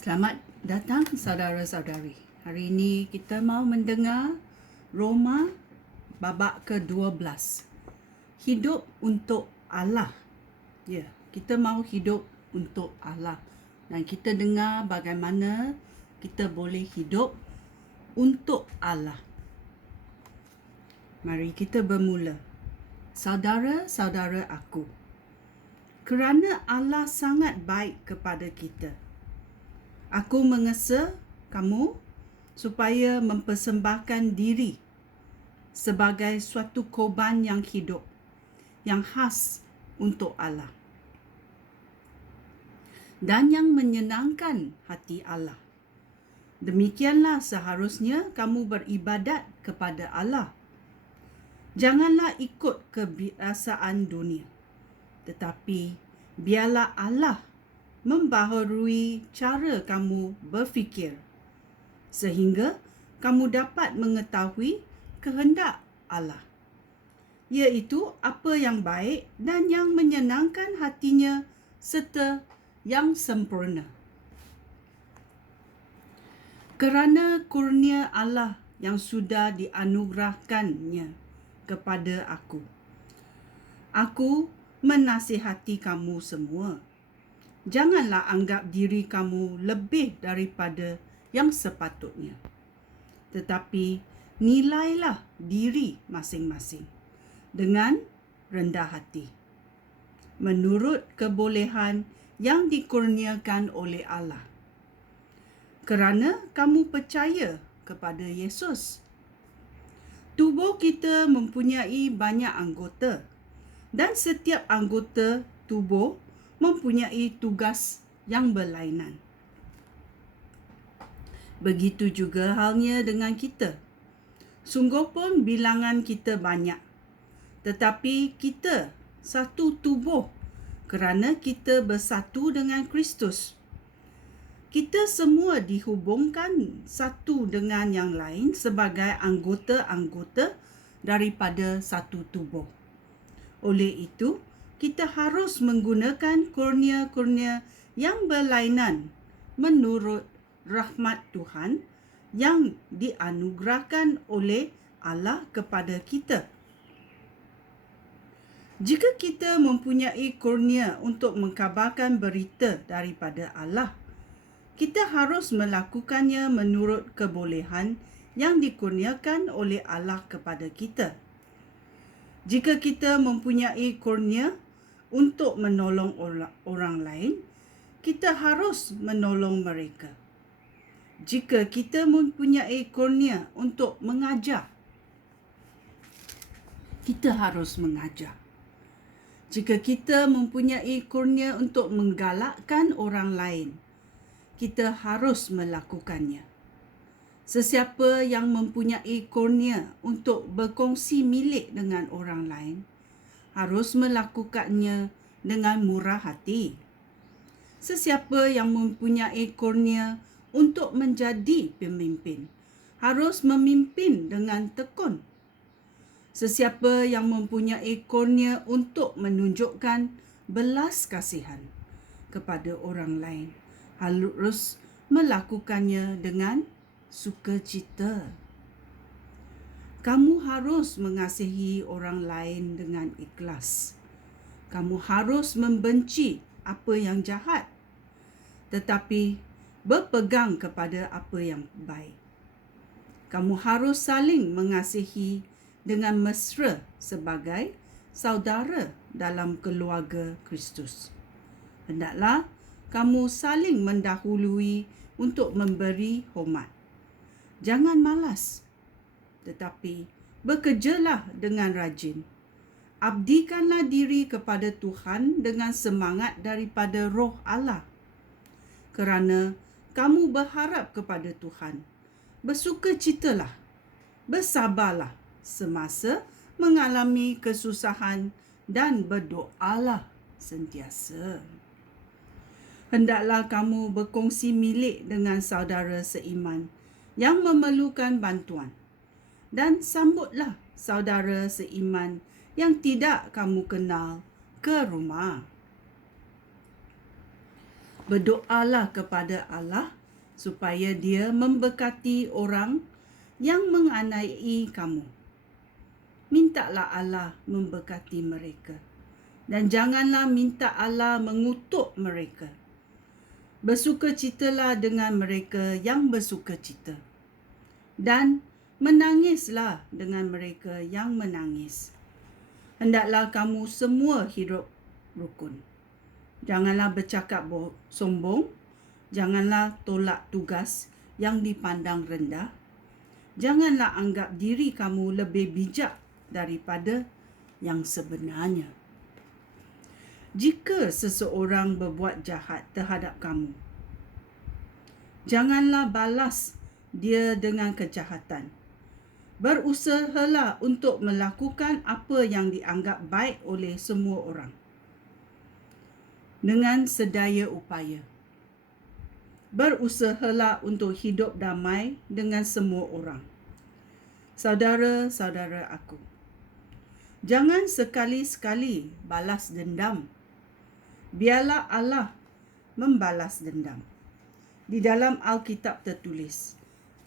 Selamat datang saudara-saudari. Hari ini kita mau mendengar Roma babak ke-12. Hidup untuk Allah. Ya, kita mau hidup untuk Allah. Dan kita dengar bagaimana kita boleh hidup untuk Allah. Mari kita bermula. Saudara-saudara aku, kerana Allah sangat baik kepada kita, aku mengesa kamu supaya mempersembahkan diri sebagai suatu korban yang hidup, yang khas untuk Allah dan yang menyenangkan hati Allah. Demikianlah seharusnya kamu beribadat kepada Allah. Janganlah ikut kebiasaan dunia, tetapi biarlah Allah membaharui cara kamu berfikir, sehingga kamu dapat mengetahui kehendak Allah, iaitu apa yang baik dan yang menyenangkan hatinya serta yang sempurna. Kerana kurnia Allah yang sudah dianugerahkannya kepada aku menasihati kamu semua. Janganlah anggap diri kamu lebih daripada yang sepatutnya, tetapi nilailah diri masing-masing dengan rendah hati, menurut kebolehan yang dikurniakan oleh Allah. Kerana kamu percaya kepada Yesus. Tubuh kita mempunyai banyak anggota, dan setiap anggota tubuh mempunyai tugas yang berlainan. Begitu juga halnya dengan kita. Sungguh pun bilangan kita banyak, tetapi kita satu tubuh kerana kita bersatu dengan Kristus. Kita semua dihubungkan satu dengan yang lain sebagai anggota-anggota daripada satu tubuh. Oleh itu, kita harus menggunakan kurnia-kurnia yang berlainan menurut rahmat Tuhan yang dianugerahkan oleh Allah kepada kita. Jika kita mempunyai kurnia untuk mengkabarkan berita daripada Allah, kita harus melakukannya menurut kebolehan yang dikurniakan oleh Allah kepada kita. Jika kita mempunyai kurnia untuk menolong orang lain, kita harus menolong mereka. Jika kita mempunyai kurnia untuk mengajar, kita harus mengajar. Jika kita mempunyai kurnia untuk menggalakkan orang lain, kita harus melakukannya. Sesiapa yang mempunyai kurnia untuk berkongsi milik dengan orang lain harus melakukannya dengan murah hati. Sesiapa yang mempunyai kurnia untuk menjadi pemimpin harus memimpin dengan tekun. Sesiapa yang mempunyai kurnia untuk menunjukkan belas kasihan kepada orang lain harus melakukannya dengan sukacita. Kamu harus mengasihi orang lain dengan ikhlas. Kamu harus membenci apa yang jahat, tetapi berpegang kepada apa yang baik. Kamu harus saling mengasihi dengan mesra sebagai saudara dalam keluarga Kristus. Hendaklah kamu saling mendahului untuk memberi hormat. Jangan malas, tetapi bekerjalah dengan rajin. Abdikanlah diri kepada Tuhan dengan semangat daripada Roh Allah. Kerana kamu berharap kepada Tuhan, bersukacitalah, bersabarlah semasa mengalami kesusahan dan berdoalah sentiasa. Hendaklah kamu berkongsi milik dengan saudara seiman yang memerlukan bantuan, dan sambutlah saudara seiman yang tidak kamu kenal ke rumah. Berdoalah kepada Allah supaya Dia memberkati orang yang menganiaya kamu. Mintalah Allah memberkati mereka. Dan janganlah minta Allah mengutuk mereka. Bersukacitalah dengan mereka yang bersukacita. Dan menangislah dengan mereka yang menangis. Hendaklah kamu semua hidup rukun. Janganlah bercakap sombong. Janganlah tolak tugas yang dipandang rendah. Janganlah anggap diri kamu lebih bijak daripada yang sebenarnya. Jika seseorang berbuat jahat terhadap kamu, janganlah balas dia dengan kejahatan. Berusahalah untuk melakukan apa yang dianggap baik oleh semua orang dengan sedaya upaya. Berusahalah untuk hidup damai dengan semua orang. Saudara-saudara aku, jangan sekali-sekali balas dendam. Biarlah Allah membalas dendam. Di dalam Alkitab tertulis,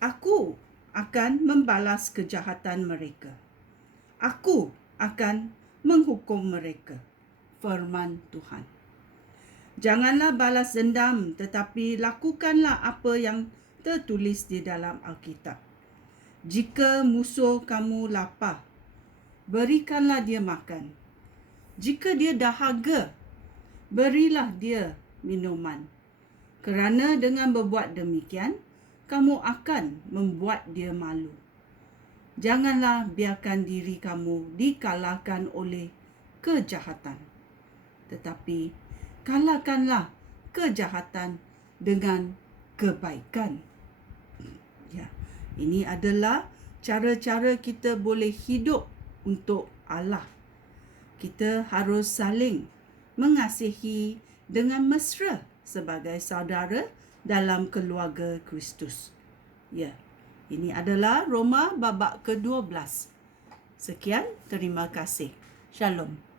Aku akan membalas kejahatan mereka. Aku akan menghukum mereka. Firman Tuhan. Janganlah balas dendam, tetapi lakukanlah apa yang tertulis di dalam Alkitab. Jika musuh kamu lapar, berikanlah dia makan. Jika dia dahaga, berilah dia minuman. Kerana dengan berbuat demikian, kamu akan membuat dia malu. Janganlah biarkan diri kamu dikalahkan oleh kejahatan. Tetapi kalahkanlah kejahatan dengan kebaikan. Ya, ini adalah cara-cara kita boleh hidup untuk Allah. Kita harus saling mengasihi dengan mesra sebagai saudara dalam keluarga Kristus. Ya, ini adalah Roma babak ke-12. Sekian, terima kasih. Shalom.